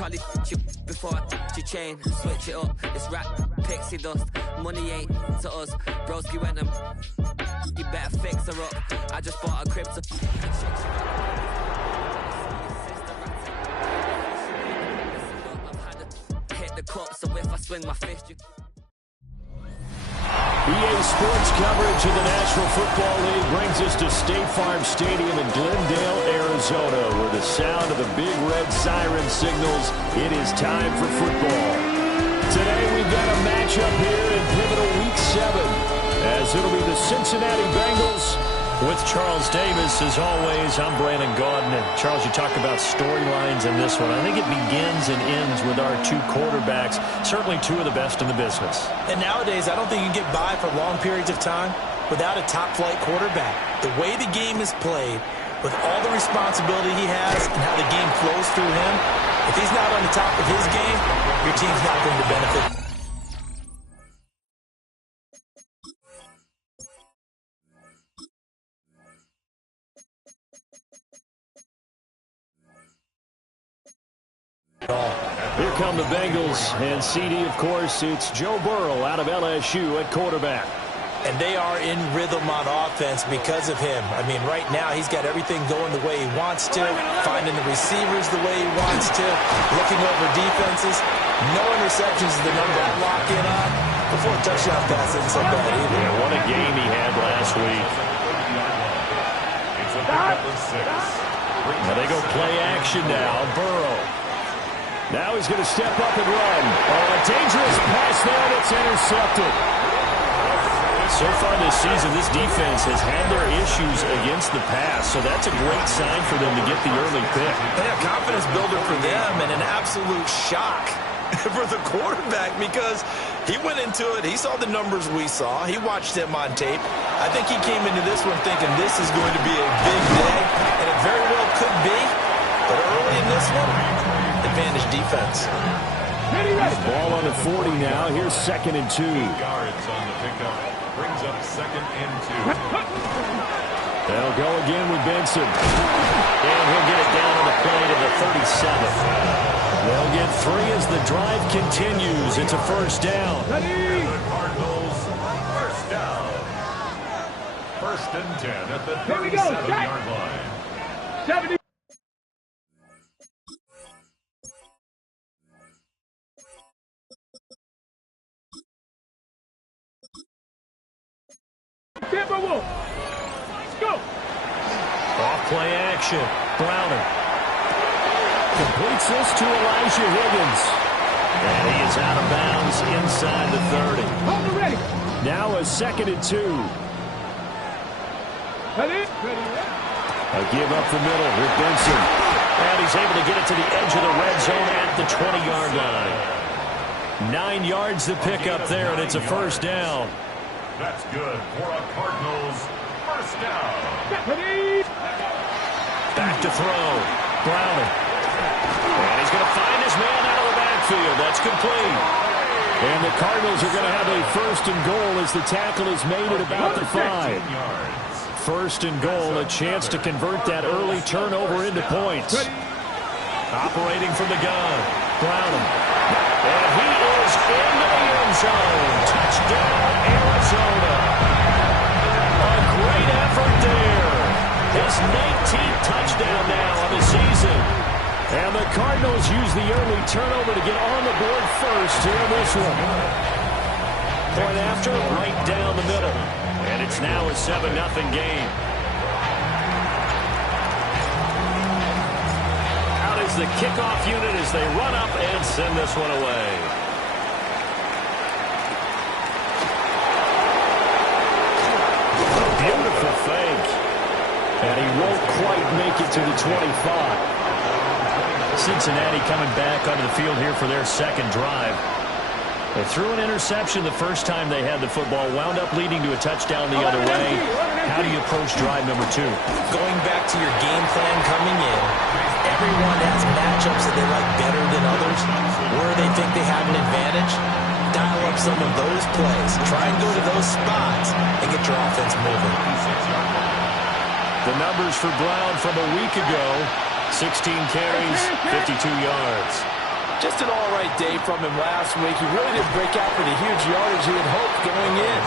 Charlie you before you chain, switch it up. It's rap, pixie dust. Money ain't to us. Broski went them. You better fix her up. I just bought a crypto. Hit the cup, so if I swing my fist, you. EA Sports coverage of the National Football League brings us to State Farm Stadium in Glendale, Arizona, where the sound of the big red siren signals it is time for football. Today we've got a matchup here in pivotal Week 7, as it'll be the Cincinnati Bengals. With Charles Davis, as always, I'm Brandon Gaudin. And Charles, you talk about storylines in this one. I think it begins and ends with our two quarterbacks, certainly two of the best in the business. And nowadays, I don't think you can get by for long periods of time without a top-flight quarterback. The way the game is played, with all the responsibility he has and how the game flows through him, if he's not on the top of his game, your team's not going to benefit. Here come the Bengals, and CD, of course, it's Joe Burrow out of LSU at quarterback. And they are in rhythm on offense because of him. I mean, right now he's got everything going the way he wants to, finding the receivers the way he wants to, looking over defenses. No interceptions is the number I lock in on. Before a touchdown pass isn't so bad either. Yeah, what a game he had last week. Now they go play action now. Burrow. Now he's going to step up and run. Oh, a dangerous pass there, and it's intercepted. So far this season, this defense has had their issues against the pass, so that's a great sign for them to get the early pick. Yeah, confidence builder for them, and an absolute shock for the quarterback because he went into it. He saw the numbers we saw. He watched them on tape. I think he came into this one thinking this is going to be a big day, and it very well could be. But early in this one, advantage defense. Ball on the 40 now. Here's 2nd and 2. Yards on the pickup. Brings up 2nd and 2. They'll go again with Benson. And he'll get it down on the play to the 37. They'll get 3 as the drive continues. It's a first down. And the Cardinals, first down. 1st and 10 at the 37-yard line. 70. Off play action. Browner Completes this to Elijah Higgins. And he is out of bounds inside the 30. Now a 2nd and 2. A give up the middle with Benson. And he's able to get it to the edge of the red zone at the 20-yard line. 9 yards to pick up there, and it's a first down. That's good for a Cardinals first down. Back to throw. Browner. And he's going to find his man out of the backfield. That's complete. And the Cardinals are going to have a 1st and goal as the tackle is made at about the 5. 1st and goal, a chance to convert that early turnover into points. Operating from the gun. Browner. And he is into the end zone. Touchdown, Arizona. A great effort there. His 19th touchdown now on the season. And the Cardinals use the early turnover to get on the board first here in this one. Point after, right down the middle. And it's now a 7-0 game. Out is the kickoff unit as they run up and send this one away. A beautiful fake. And he won't quite make it to the 25. Cincinnati coming back onto the field here for their 2nd drive. They threw an interception the first time they had the football, wound up leading to a touchdown the other way. How do you approach drive number 2? Going back to your game plan coming in, everyone has matchups that they like better than others. Where they think they have an advantage, dial up some of those plays. Try and go to those spots and get your offense moving. The numbers for Brown from a week ago: 16 carries, 52 yards. Just an all-right day from him last week. He really didn't break out for the huge yardage he had hoped going in.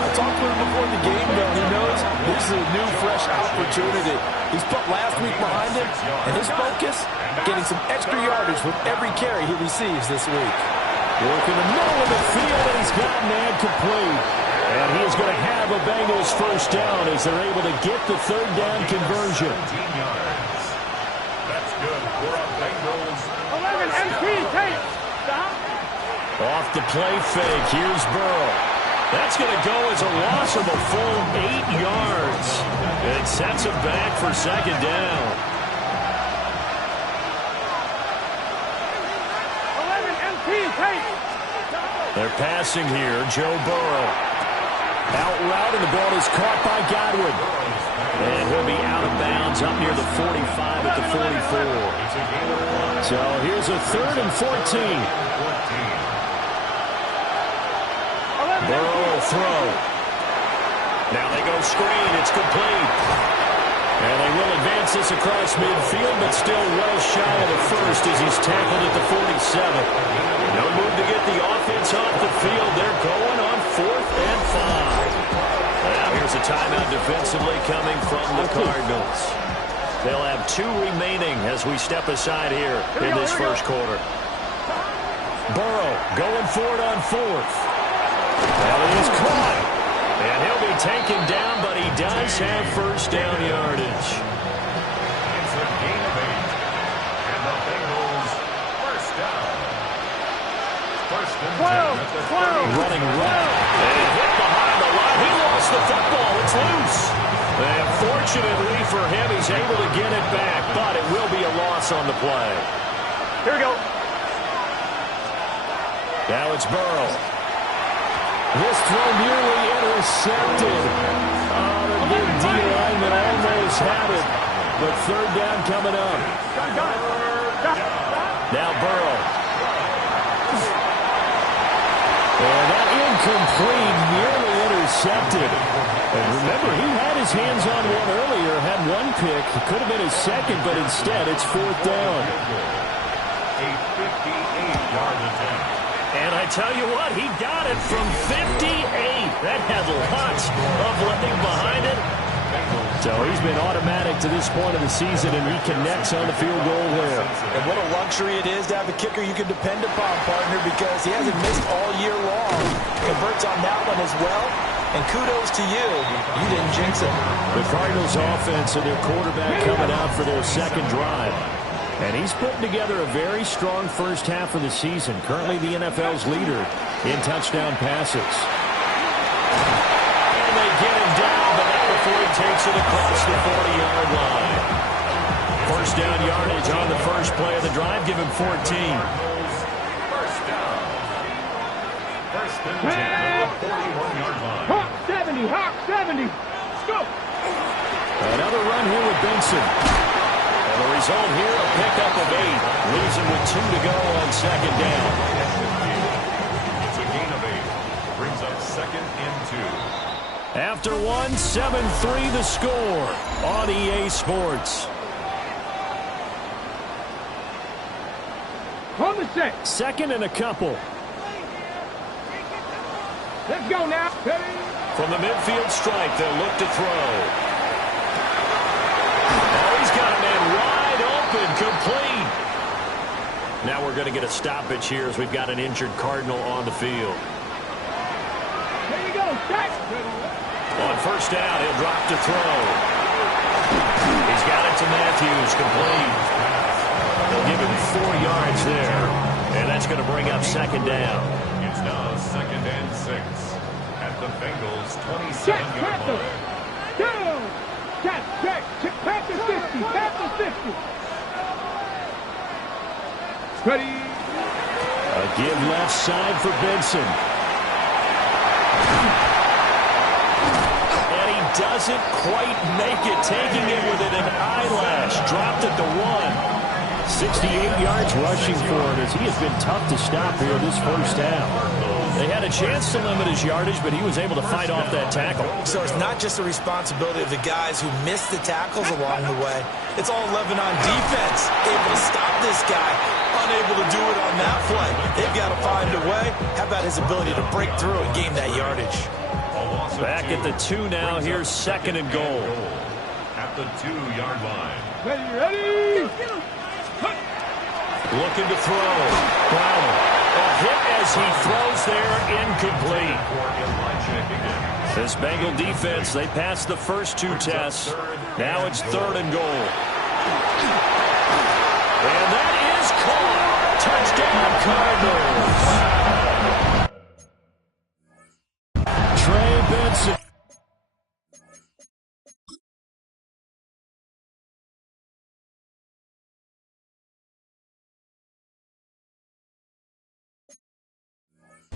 I talked to him before the game, though. He knows this is a new, fresh opportunity. He's put last week behind him, and his focus, getting some extra yardage with every carry he receives this week. Working the middle of the field, and he's got man complete. And he is going to have a Bengals first down as they're able to get the third down conversion. 17 yards. That's good for a Bengals. 11 MP, take. Stop. Off the play fake, here's Burrow. That's going to go as a loss of a full 8 yards. It sets him back for second down. 11 MP, take. They're passing here, Joe Burrow. Out route, and the ball is caught by Godwin. And he'll be out of bounds up near the 45 at the 44. So here's a 3rd and 14. Burrow will throw. Now they go screen. It's complete. And they will advance this across midfield, but still well shy of the first as he's tackled at the 47. No move to get the offense off the field. They're going on 4th and 5. Now here's a timeout defensively coming from the Cardinals. They'll have 2 remaining as we step aside here in this first quarter. Burrow going for it on 4th. Well, he is caught. And he'll be taken down, but he does have first down yardage. It's a gain of 8. And the Bengals first down. First and 10 at the 30. Running right. And hit behind the line. He lost the football. It's loose. And fortunately for him, he's able to get it back, but it will be a loss on the play. Here we go. Now it's Burrow. This throw nearly intercepted. The big D lineman almost had it. But third down coming up. Now Burrow. And that incomplete, nearly intercepted. And remember, he had his hands on one earlier, had one pick. It could have been his second, but instead it's 4th down. A 58-yard attempt. And I tell you what, he got it from 58. That had lots of letting behind it. So he's been automatic to this point of the season, and he connects on the field goal there. And what a luxury it is to have a kicker you can depend upon, partner, because he hasn't missed all year long. Converts on that one as well. And kudos to you. You didn't jinx it. The Cardinals offense and their quarterback coming out for their second drive. And he's putting together a very strong first half of the season. Currently the NFL's leader in touchdown passes. And they get him down, but not before he takes it across the 40-yard line. First down yardage on the first play of the drive. Give him 14. First down. First and 10 at the 41-yard line. Hawk 70, Hawk 70. Let's go. Another run here with Benson. And the result here, a pickup of 8. Leaves him with 2 to go on second down. It's a gain of 8. Brings up 2nd and 2. After 1, 7-3 the score on EA Sports. Hold the set. 2nd and a couple. Let's go now. From the midfield strike, they'll look to throw. Oh, he's got a man wide open, complete. Now we're going to get a stoppage here as we've got an injured Cardinal on the field. There you go. Check. On first down, he'll drop to throw. He's got it to Matthews, complete. They'll give him 4 yards there, and that's going to bring up second down. It's now 2nd and 6 at the Bengals 27-yard line. Down. Check. Panthers 50. Panthers 50. Ready. A give left side for Benson. And he doesn't quite make it, taking it with an eyelash. Dropped it to 1. 68 yards rushing for him as he has been tough to stop here this first half. They had a chance to limit his yardage, but he was able to fight off that tackle. So it's not just the responsibility of the guys who missed the tackles along the way. It's all 11 on defense. Able to stop this guy. Unable to do it on the that play. They've got to find a way. How about his ability to break through and gain that yardage? Back at the 2 now. Here's 2nd and goal. At the 2-yard line. Ready. Looking to throw. Brown. A hit as he throws there. Incomplete. This Bengal defense, they passed the first 2 tests. Now it's 3rd and goal. And that is caught. Touchdown, Cardinals. Trey Benson.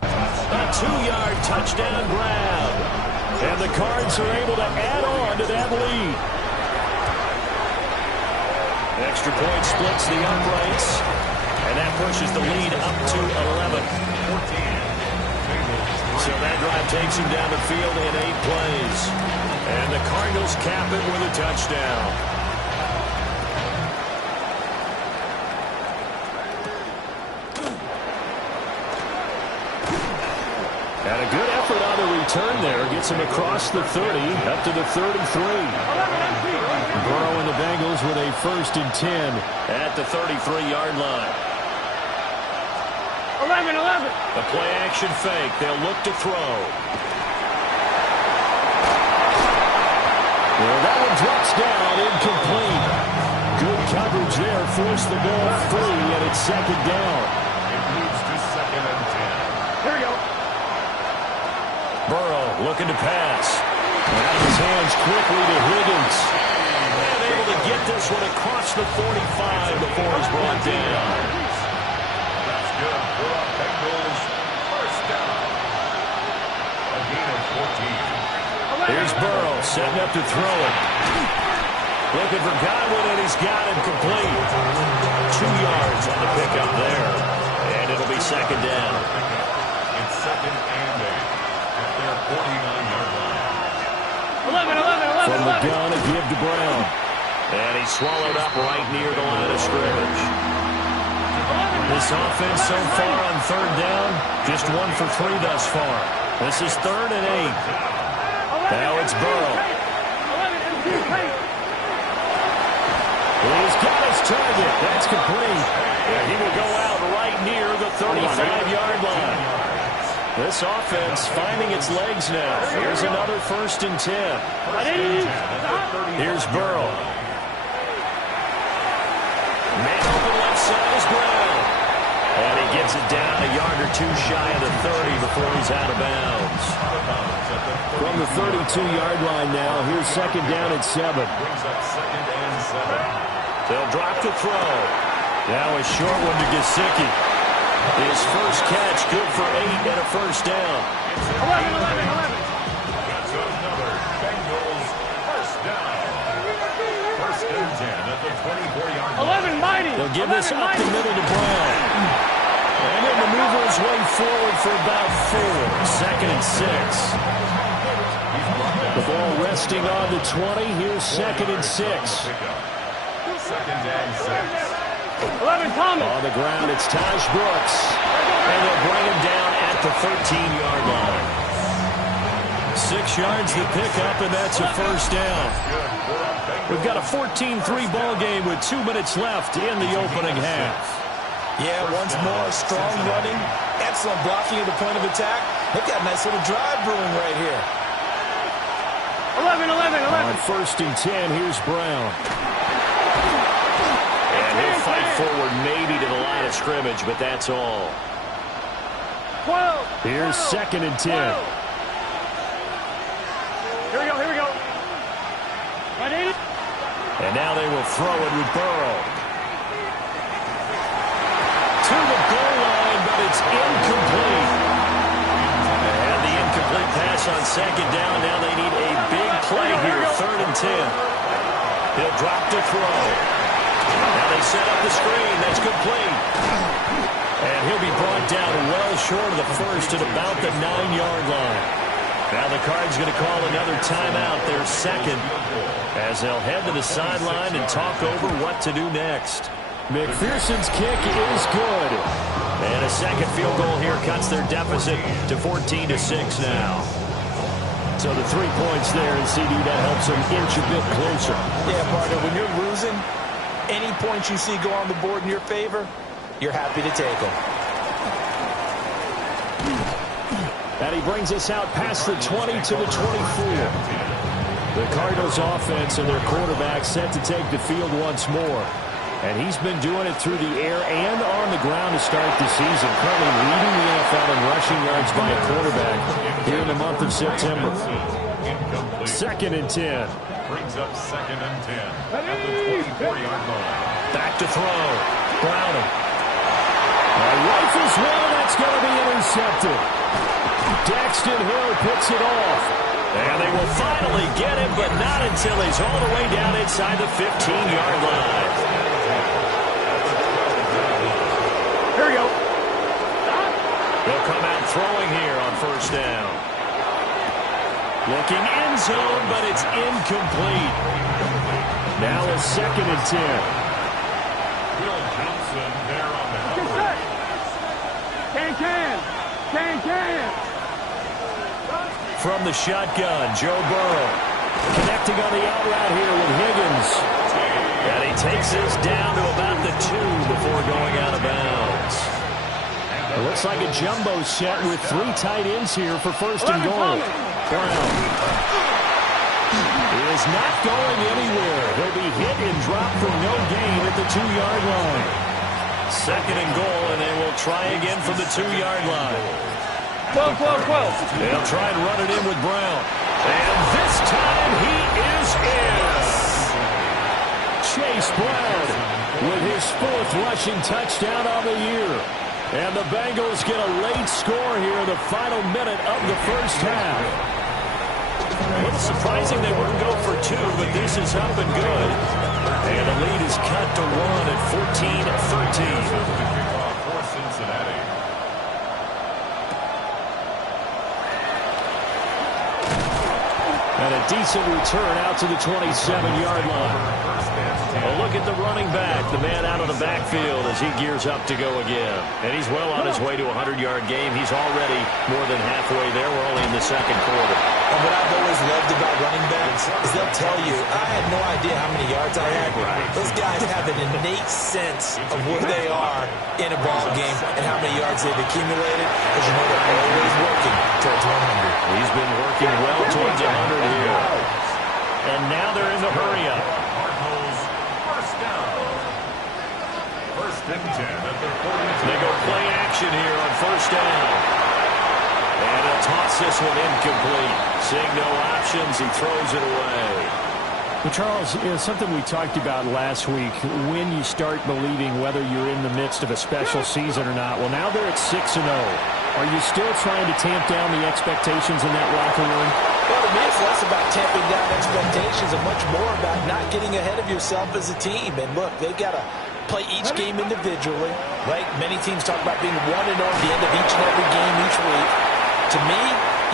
A 2-yard touchdown grab. And the Cards are able to add on to that lead. Extra point splits the uprights. And that pushes the lead up to 11. So that drive takes him down the field in 8 plays. And the Cardinals cap it with a touchdown. And a good effort on the return there. Gets him across the 30, up to the 33. Burrow and the Bengals with a 1st and 10 at the 33-yard line. 11. The play action fake. They'll look to throw. Well, that one drops down, incomplete. Good coverage there. Forced the ball free, and it's 2nd down. It moves to 2nd and 10. Here we go. Burrow looking to pass. Out of his hands quickly to Higgins. And able to get this one across the 45 before it's brought down. That's good for the Bengals. 1st down. A gain of 14. Here's Burrow setting up to throw it. Looking for Godwin, and he's got him complete. 2 yards on the pickup there. And it'll be 2nd down. It's 2nd and 8. At their 49-yard line. 11. From the gun, a give to Brown. And he's swallowed up right near the line of scrimmage. This offense so far on 3rd down, just 1 for 3 thus far. This is 3rd and 8. Now it's Burrow. He's got his target. That's complete. And he will go out right near the 35-yard line. This offense finding its legs now. Here's another 1st and 10. Here's Burrow. Man open left side is Brown. And he gets it down a yard or 2 shy of the 30 before he's out of bounds. From the 32-yard line now, here's 2nd down at 7. Brings up 2nd and 7. They'll drop to throw. Now a short one to Gesicki. His first catch, good for 8 and a 1st down. 11. That's another Bengals 1st down. 1st and 10 at the 24-yard line. 11, mighty. They'll give this up the middle to Brown. And then maneuver his way forward for about 4. 2nd and 6. The ball resting on the 20. Here's 2nd and 6. 2nd and 6. 11, Thomas. On the ground, it's Taj Brooks. And they'll bring him down at the 13-yard line. 6 yards to pick up, and that's a 1st down. We've got a 14-3 ball game with 2 minutes left in the opening half. Yeah, once more, strong running, excellent blocking at the point of attack. They've got a nice little drive brewing right here. 11. On 1st and 10, here's Brown. And he'll fight forward maybe to the line of scrimmage, but that's all. 12. Here's 2nd and 10. Here we go. Ready? And now they will throw it with Burrow. To the goal line, but it's incomplete. And the incomplete pass on 2nd down. Now they need a big play here, 3rd and 10. He'll drop to throw. Now they set up the screen. That's complete. And he'll be brought down well short of the 1st at about the 9-yard line. Now the Cards going to call another timeout, their 2nd, as they'll head to the sideline and talk over what to do next. McPherson's kick is good. second field goal here cuts their deficit to 14-6 now. So the 3 points there, and CD, that helps them inch a bit closer. Yeah, partner, when you're losing, any points you see go on the board in your favor, you're happy to take them. And he brings us out past the 20 to the 24. The Cardinals offense and their quarterback set to take the field once more. And he's been doing it through the air and on the ground to start the season. Currently leading the NFL in rushing yards by a quarterback here in the month of September. Second and 10. Brings up second and 10 at the 24-yard line. Back to throw. Browning. Rifles one, that's going to be intercepted. Daxton Hill picks it off. And they will finally get him, but not until he's all the way down inside the 15-yard line. Here we go. They'll come out throwing here on first down. Looking end zone, but it's incomplete. Now a second and 10. Will Johnson there on the Get helmet. set. Can. From the shotgun, Joe Burrow connecting on the out route here with Higgins. And he takes this down to about the 2 before going out of bounds. It looks like a jumbo set with 3 tight ends here for first and goal. Brown is not going anywhere. He'll be hit and dropped for no gain at the 2-yard line. Second and goal, and they will try again from the 2-yard line. 12. They'll try and run it in with Brown. And this time he is in. Chase Brown with his 4th rushing touchdown on the year. And the Bengals get a late score here in the final minute of the first half. A little surprising they wouldn't go for 2, but this is up and good. And the lead is cut to 1 at 14-13. For Cincinnati. And a decent return out to the 27-yard line. A look at the running back, the man out of the backfield as he gears up to go again. And he's well on his way to a 100-yard game. He's already more than halfway there. We're only in the second quarter. And what I've always loved about running backs is they'll tell you, I had no idea how many yards I had. Right. Those guys have an innate sense of where they are in a ball game and how many yards they've accumulated, because you know they're always working towards 100. He's been working well towards 100 here. And now they're in the hurry-up. Cardinals first down. First and 10 at the 42. They go play action here on first down. And he'll toss this one incomplete. Seeing no options, he throws it away. Well, Charles, something we talked about last week, when you start believing whether you're in the midst of a special season or not. Well, now they're at 6-0. Are you still trying to tamp down the expectations in that locker room? Well, to me, it's less about tamping down expectations and much more about not getting ahead of yourself as a team. And look, they've got to play each game individually, right? Many teams talk about being 1-0 at the end of each and every game each week. To me,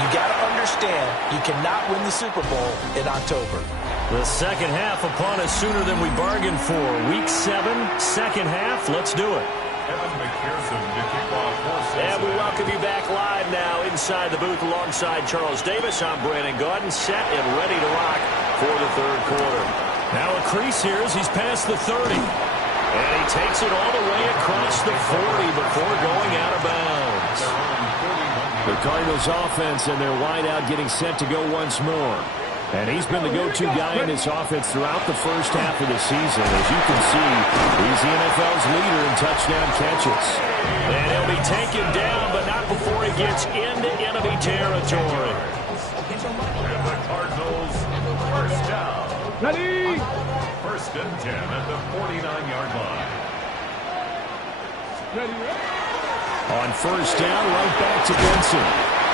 you got to understand you cannot win the Super Bowl in October. The second half upon us sooner than we bargained for. Week 7, second half. Let's do it. Evan McPherson to kick off for And we Cincinnati. welcome you back live now inside the booth alongside Charles Davis. I'm Brandon Gaudin, set and ready to rock for the third quarter. Now a crease here as he's past the 30. And he takes it all the way across the 40 before going out of bounds. The Cardinals offense and their wideout getting set to go once more. And he's been the go-to guy in this offense throughout the first half of the season. As you can see, he's the NFL's leader in touchdown catches. And he'll be taken down, but not before he gets into enemy territory. And the Cardinals first down. Ready. First and 10 at the 49-yard line. On first down, right back to Benson.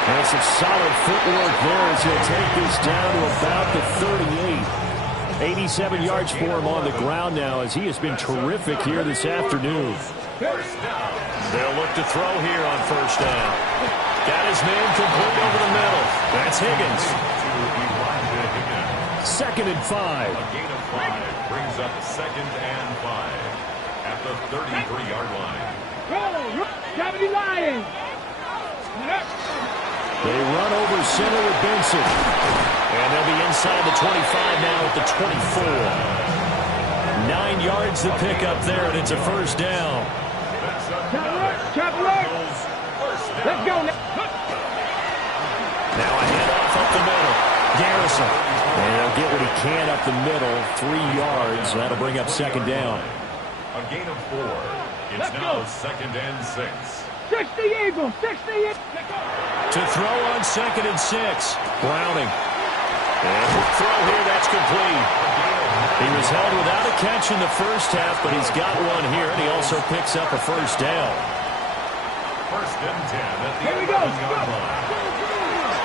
And some solid footwork there as he'll take this down to about the 38. 87 yards for him on the ground now as he has been terrific here this afternoon. First down. They'll look to throw here on first down. Got his man complete over the middle. That's Higgins. To Elijah Higgins. Second and 5. A gain of 5 brings up second and 5 at the 33-yard line. Go. 70 Lions. They run over center with Benson. And they'll be inside the 25 now at the 24. 9 yards to pick up there, and it's a first down. Trap alert. Let's go now. Now a handoff up the middle. Garrison. And he'll get what he can up the middle. 3 yards. That'll bring up second down. A gain of 4. It's now 2nd and 6. 60 Eagles. 60 Eagles. To throw on 2nd and 6. Browning. And the throw here, that's complete. He was held without a catch in the first half, but he's got one here, and he also picks up a first down. 1st and 10 at the Here we go. 11-yard line.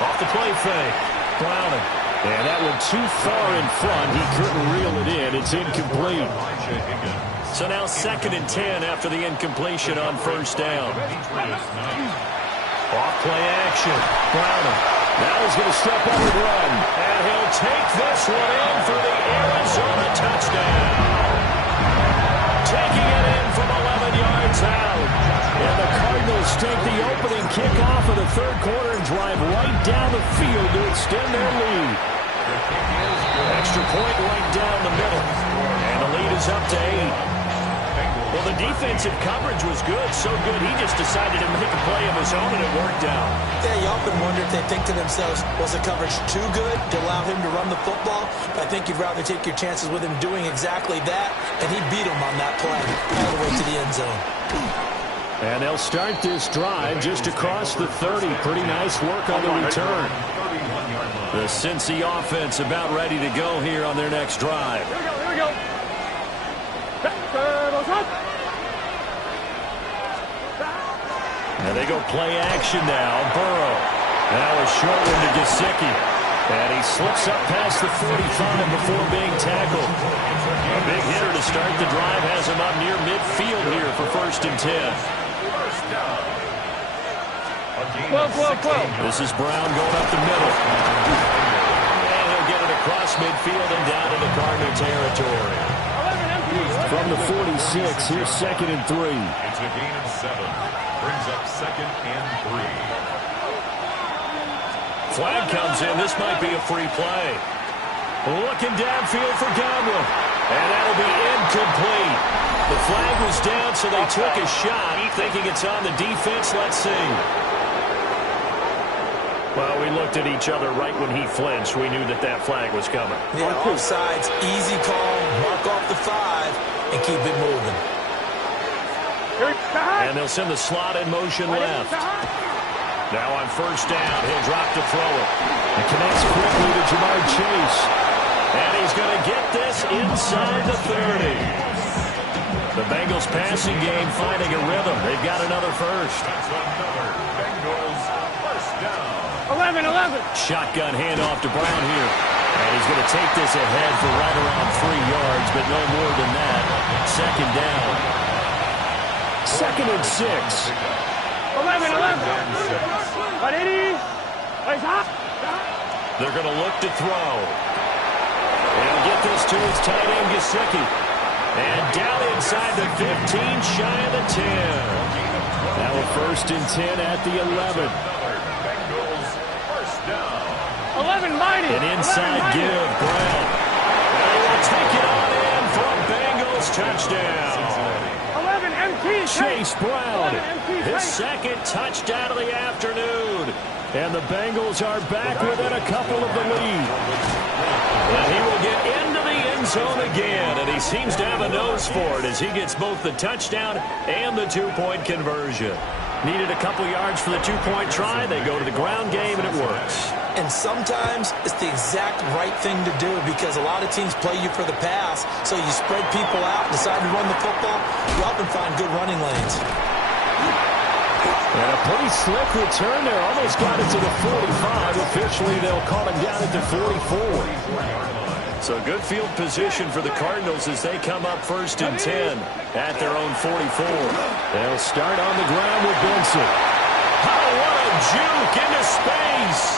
Off the play fake. Browning. And that one too far in front. He couldn't reel it in. It's incomplete. Elijah Higgins. So now 2nd and 10 after the incompletion on first down. Off play action. Browning. Now he's going to step up and run. And he'll take this one in for the Arizona touchdown. Taking it in from 11 yards out. And the Cardinals take the opening kickoff of the third quarter and drive right down the field to extend their lead. Extra point right down the middle. And the lead is up to 8. Well, the defensive coverage was good, so good he just decided to make a play of his own, and it worked out. Yeah, you often wonder if they think to themselves, was the coverage too good to allow him to run the football? I think you'd rather take your chances with him doing exactly that, and he beat him on that play all the way to the end zone. And they'll start this drive just across the 30. Pretty nice work on the return. The Cincy offense about ready to go here on their next drive. Here we go. Here we go. Turtles up. And they go play action now. Burrow. Now a short one to Gesicki. And he slips up past the 45 before being tackled. A big hitter to start the drive has him up near midfield here for 1st and 10. 12. This is Brown going up the middle. And he'll get it across midfield and down into Cardinal territory. From the 46, here's 2nd and 3. It's a gain of 7. Brings up 2nd and 3. Flag comes in. This might be a free play. Looking downfield for Godwin. And that'll be incomplete. The flag was down, so they took a shot, thinking it's on the defense. Let's see. Well, we looked at each other right when he flinched. We knew that that flag was coming. Yeah, offsides, easy call, mark off the 5, and keep it moving. And they'll send the slot in motion left. Now on first down, he'll drop to throw it. It connects quickly to Jamar Chase. And he's going to get this inside the 30. The Bengals passing game finding a rhythm. They've got another first. That's another Bengals first down. 11. Shotgun handoff to Brown here. And he's going to take this ahead for right around 3 yards, but no more than that. 2nd down. 2nd and 6. 11. What it is? It's hot. They're going to look to throw. And he'll get this to his tight end, Gesicki. And down inside the 15, shy of the 10. Now a 1st and 10 at the 11. Bengals first down. 11 mighty. An inside give, Brown. And he will take it on in for a Bengals touchdown. 11 MT. Chase Brown, 11 MT. his 2nd touchdown of the afternoon. And the Bengals are back within a couple of the lead. And he will get into the end zone again, and he seems to have a nose for it as he gets both the touchdown and the 2-point conversion. Needed a couple yards for the 2-point try. They go to the ground game, and it works. And sometimes it's the exact right thing to do because a lot of teams play you for the pass, so you spread people out, decide to run the football. You often find good running lanes. And a pretty slick return there. Almost got it to the 45. Officially, they'll call him down at the 44. So good field position for the Cardinals as they come up 1st and 10 at their own 44. They'll start on the ground with Benson. Oh, what a juke into space.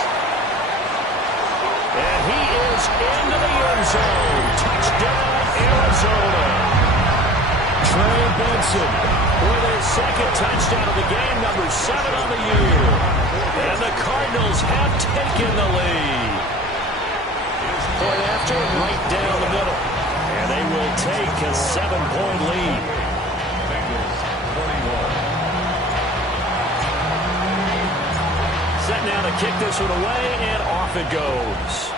And he is into the end zone. Touchdown, Arizona. Trey Benson with his second touchdown of the game, number 7 on the year. And the Cardinals have taken the lead. Point after, right down the middle. And they will take a 7-point lead. Bengals 21. Set now to kick this one away, and off it goes.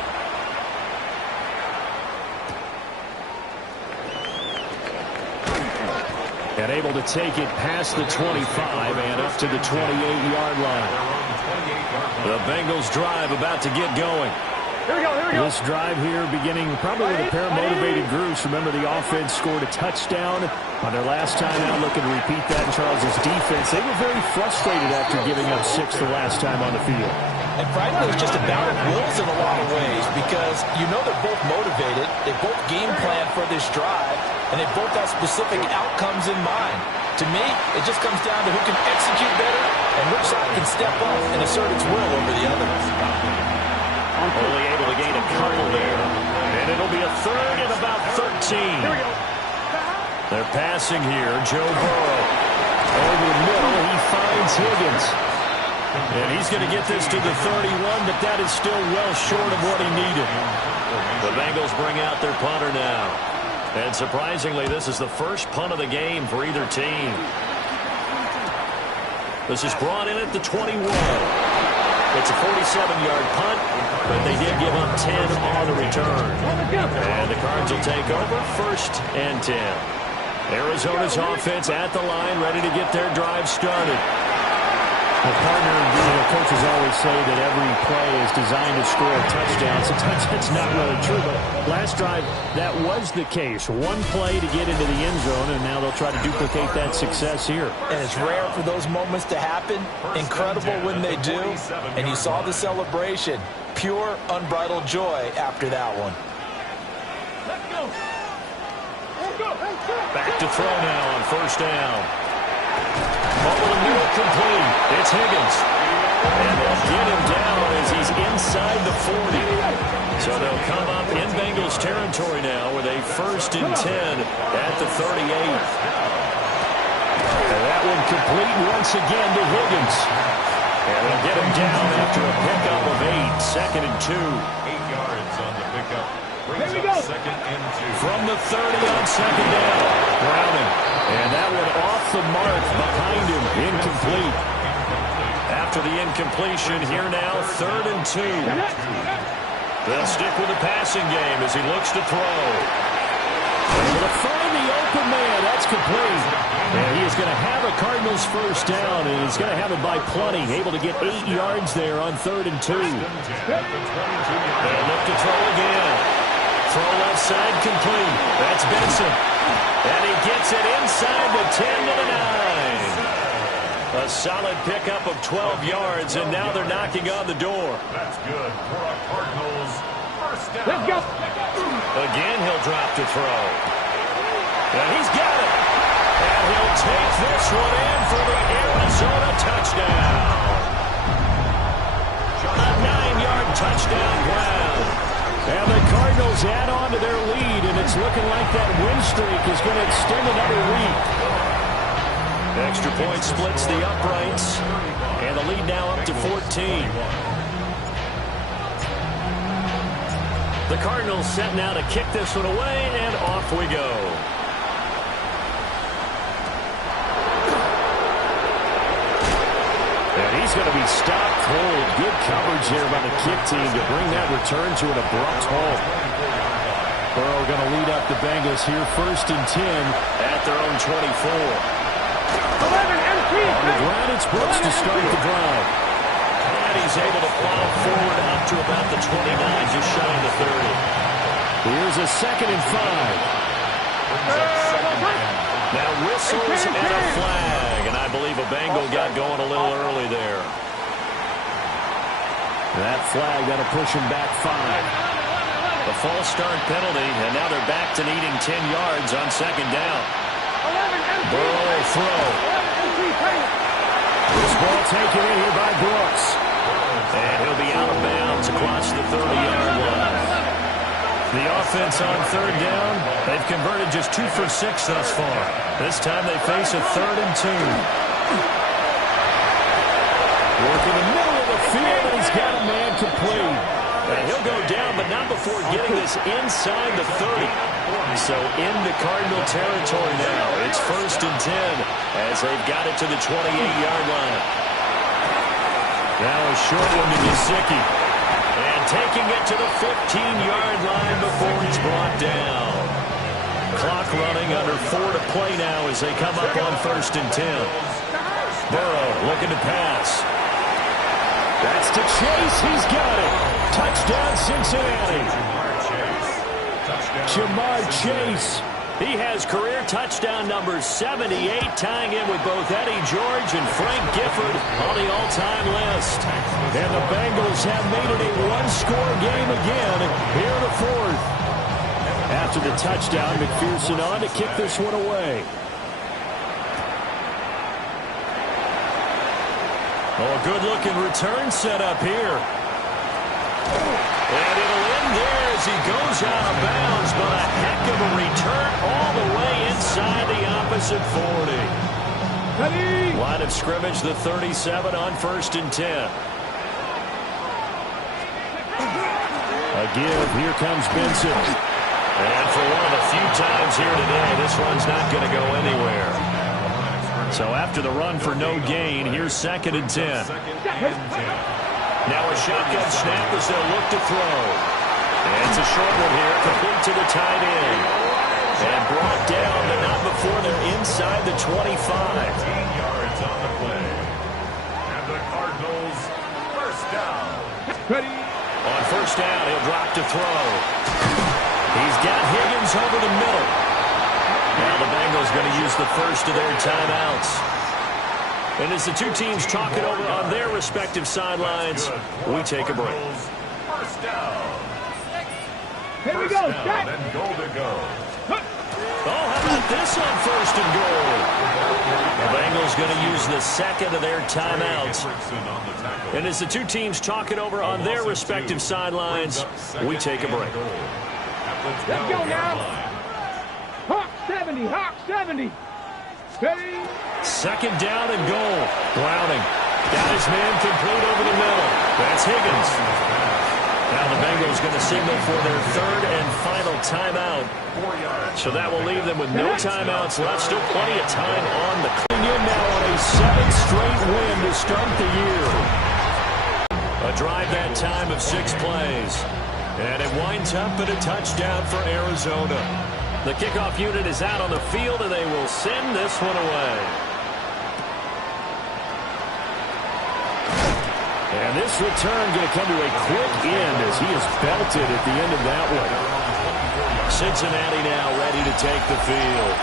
And able to take it past the 25 and up to the 28-yard line. The Bengals drive about to get going. Here we go, here we go. This drive here beginning probably with a pair of motivated groups. Remember, the offense scored a touchdown on their last time out, looking to repeat that in Charles' defense. They were very frustrated after giving up 6 the last time on the field. And frankly, it's just a battle of wills in a lot of ways because you know they're both motivated, they both game plan for this drive, and they both have specific outcomes in mind. To me, it just comes down to who can execute better and which side can step up and assert its will over the other. Only able to gain a couple there. And it'll be a third and about 13. Here we go. They're passing here. Joe Burrow. Over the middle, he finds Higgins. And he's going to get this to the 31, but that is still well short of what he needed. The Bengals bring out their punter now. And surprisingly, this is the first punt of the game for either team. This is brought in at the 21. It's a 47-yard punt, but they did give up 10 on the return. And the Cards will take over, 1st and 10. Arizona's offense at the line, ready to get their drive started. The partner, coaches always say that every play is designed to score a touchdown. Sometimes that's not really true, but last drive, that was the case. One play to get into the end zone, and now they'll try to duplicate that success here. And it's rare for those moments to happen. Incredible when they do. And you saw the celebration. Pure, unbridled joy after that one. Let's go. Let's go. Back to throw now on 1st down. Over the middle, complete. It's Higgins. And they'll get him down as he's inside the 40. So they'll come up in Bengals territory now with a 1st and 10 at the 38. And that one complete once again to Higgins. And they'll get him down after a pickup of 8. 2nd and 2. 8 yards on the pickup. Brings Here we up go. 2nd and 2. From the 30 on 2nd down. Browning. And that one off the mark behind him. Incomplete. After the incompletion, here now, 3rd and 2. They'll stick with the passing game as he looks to throw. Able to find the open man. That's complete. And he is going to have a Cardinals 1st down, and he's going to have it by plenty. Able to get 8 yards there on 3rd and 2. They'll look to throw again. Throw left side complete. That's Benson. And he gets it inside the 10 to the 9. A solid pickup of 12 yards, and now they're knocking on the door. That's good for a Cardinals 1st down. Let's go. Again, he'll drop to throw. And he's got it. And he'll take this one in for the Arizona touchdown. A 9-yard touchdown ground. And the Cardinals add on to their lead, and it's looking like that win streak is going to extend another week. Extra point splits the uprights, and the lead now up to 14. The Cardinals set now to kick this one away, and off we go. And he's going to be stopped cold. Good coverage there by the kick team to bring that return to an abrupt halt. Burrow going to lead up the Bengals here, 1st and 10 at their own 24. 11 MT. On the ground, it's Brooks to start the drive. And he's able to plow forward out to about the 29, just shy of the 30. Here's a 2nd and 5. Now whistles and a flag, and I believe a Bengal got going a little early there. That flag, that'll push him back 5. A false start penalty, and now they're back to needing 10 yards on 2nd down. 11 MT. Burrow throw. 11 MT. This ball taken in here by Brooks. And he'll be out of bounds across the 30-yard line. The offense on third down, they've converted just 2 for 6 thus far. This time they face a 3rd and 2. Work in the middle of the field, and he's got a man complete. And he'll go down, but not before getting this inside the 30. So into Cardinal territory now. It's 1st and 10 as they've got it to the 28-yard line. Now a short one to Gesicki. And taking it to the 15-yard line before he's brought down. Clock running under 4 to play now as they come up on 1st and 10. Burrow looking to pass. That's to Chase. He's got it. Touchdown, Cincinnati. Jamar Chase. He has career touchdown number 78, tying in with both Eddie George and Frank Gifford on the all-time list. And the Bengals have made it a one-score game again here in the 4th. After the touchdown, McPherson on to kick this one away. Oh, a good-looking return set up here. And it'll end there as he goes out of bounds, but a heck of a return all the way inside the opposite 40. Line of scrimmage, the 37 on 1st and 10. A give, here comes Benson. And for one of the few times here today, this run's not going to go anywhere. So after the run for no gain, here's 2nd and 10. Now a shotgun snap as they'll look to throw. And it's a short one here, complete to the tight end. And brought down, but not before they're inside the 25. 15 yards on the play. And the Cardinals, 1st down. Ready. On 1st down, he'll drop to throw. He's got Higgins over the middle. Now the Bengals going to use the first of their timeouts. And as the two teams talk it over on their respective sidelines, we take a break. 1st down. Here we go. Down and goal to go. Oh, how about this on 1st and goal? The Bengals going to use the second of their timeouts. And as the two teams talk it over on their respective sidelines, we take a break. Let's go now. Hawk 70, Hawk 70. Ready. 2nd down and goal. Browning got his man complete over the middle. That's Higgins. Now the Bengals going to signal for their 3rd and final timeout. So that will leave them with no timeouts left. Still plenty of time on the clock. In now on a 7th straight win to start the year. A drive that time of 6 plays. And it winds up at a touchdown for Arizona. The kickoff unit is out on the field, and they will send this one away. And this return going to come to a quick end as he is belted at the end of that one. Cincinnati now ready to take the field.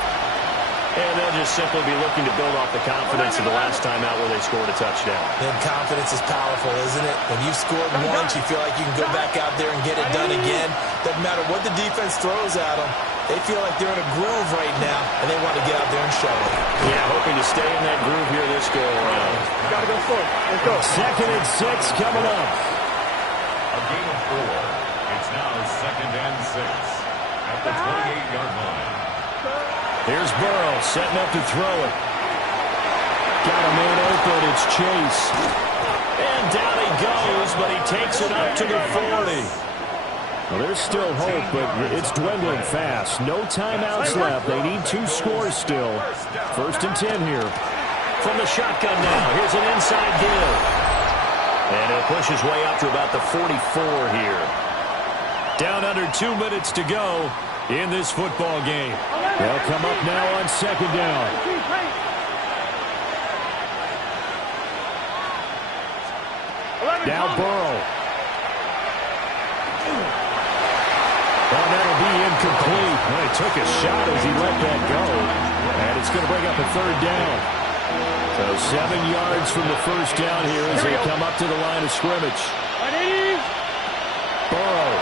And they'll just simply be looking to build off the confidence of the last time out where they scored a touchdown. And confidence is powerful, isn't it? When you've scored once, you feel like you can go back out there and get it done again. Doesn't matter what the defense throws at them. They feel like they're in a groove right now, and they want to get out there and show it. Yeah, hoping to stay in that groove here this go-around. Gotta go forward. Let's go. 2nd and 6 coming up. A gain of 4. It's now 2nd and 6 at the 28-yard line. Here's Burrow setting up to throw it. Got a man open. It's Chase. And down he goes, but he takes it up to the 40. Well, there's still hope, but it's dwindling fast. No timeouts left. They need 2 scores still. 1st and 10 here. From the shotgun now. Here's an inside give. And he'll push his way up to about the 44 here. Down under 2 minutes to go in this football game. They'll come up now on 2nd down. Now Burrow. Oh, that'll be incomplete. Well, he took a shot as he let that go. And it's going to bring up a 3rd down. So 7 yards from the 1st down here as they come up to the line of scrimmage. Burrow.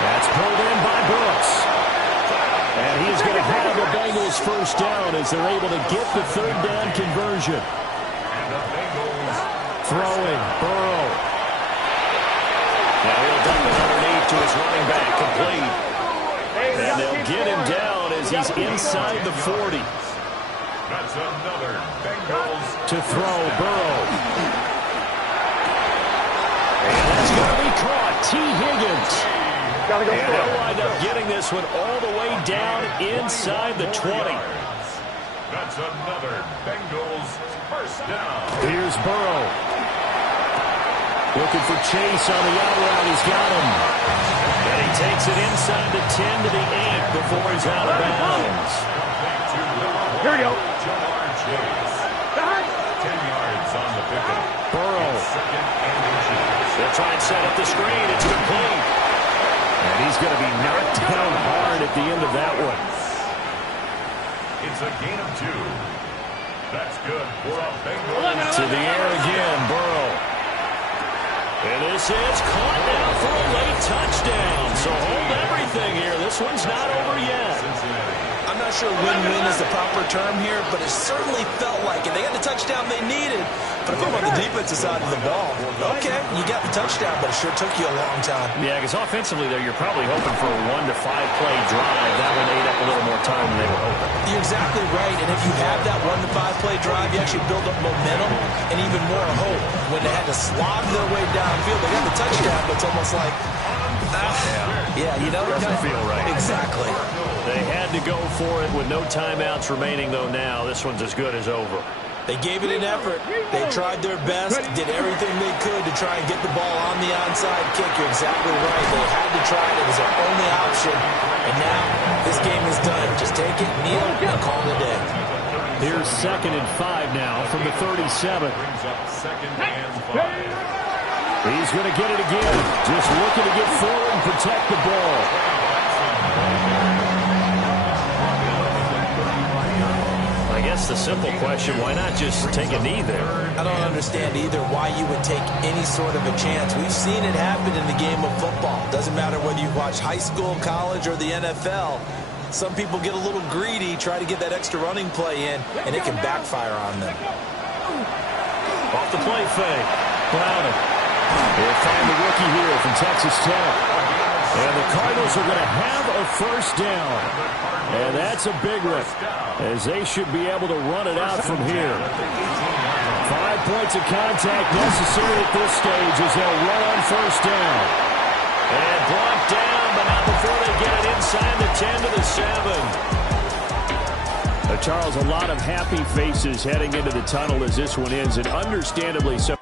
That's pulled in by Brooks. And he's going to have the Bengals 1st down as they're able to get the 3rd down conversion. And the Bengals throwing. Burrow. Now he'll dump it underneath to his running back, complete. And they'll get him down as he's inside the 40. That's another Bengals. To throw, Burrow. And that's going to be caught. T. Higgins. Gotta go And for they'll it. wind up getting this one all the way down inside the 20. That's another Bengals first down. Here's Burrow. Looking for Chase on the out route. He's got him. And he takes it inside the 10 to the 8 before he's out of bounds. Here we go. Jamar Chase. 10 yards on the pickup. Burrow. Second and inches. They'll try and set up the screen. It's complete. And he's going to be knocked down hard at the end of that one. It's a gain of 2. That's good for a Bengals. To the air again, Burrow. And this is caught now for a late touchdown. So hold everything here. This one's not over yet. I'm not sure win-win is the proper term here, but it certainly felt like it. They got the touchdown they needed. But if I'm on the defensive side of the ball, okay, you got the touchdown, but it sure took you a long time. Yeah, because offensively there, you're probably hoping for a 1 to 5 play drive. That one ate up a little more time than they were hoping. You're exactly right, and if you have that 1 to 5 play drive, you actually build up momentum and even more hope. When they had to slog their way downfield, they got the touchdown, but it's almost like, you know, Doesn't feel right. Exactly. They had to go for it with no timeouts remaining, though. Now this one's as good as over. They gave it an effort. They tried their best, did everything they could to try and get the ball on the onside kick. You're exactly right. They had to try it. It was their only option. And now this game is done. Just take it, kneel, and call it a day. Here's 2nd and 5 now from the 37. Brings up 2nd and 5. He's going to get it again. Just looking to get forward and protect the ball. I guess the simple question, why not just take a knee there? I don't understand either why you would take any sort of a chance. We've seen it happen in the game of football. Doesn't matter whether you watch high school, college, or the NFL. Some people get a little greedy, try to get that extra running play in, and it can backfire on them. Off the play fake. Browning. They'll find the rookie here from Texas Tech. And the Cardinals are going to have a first down. And that's a big one, as they should be able to run it out from here. 5 points of contact necessary at this stage as they'll run on first down. And blocked down, but not before they get it inside the 10 to the 7. Charles, a lot of happy faces heading into the tunnel as this one ends, and understandably so.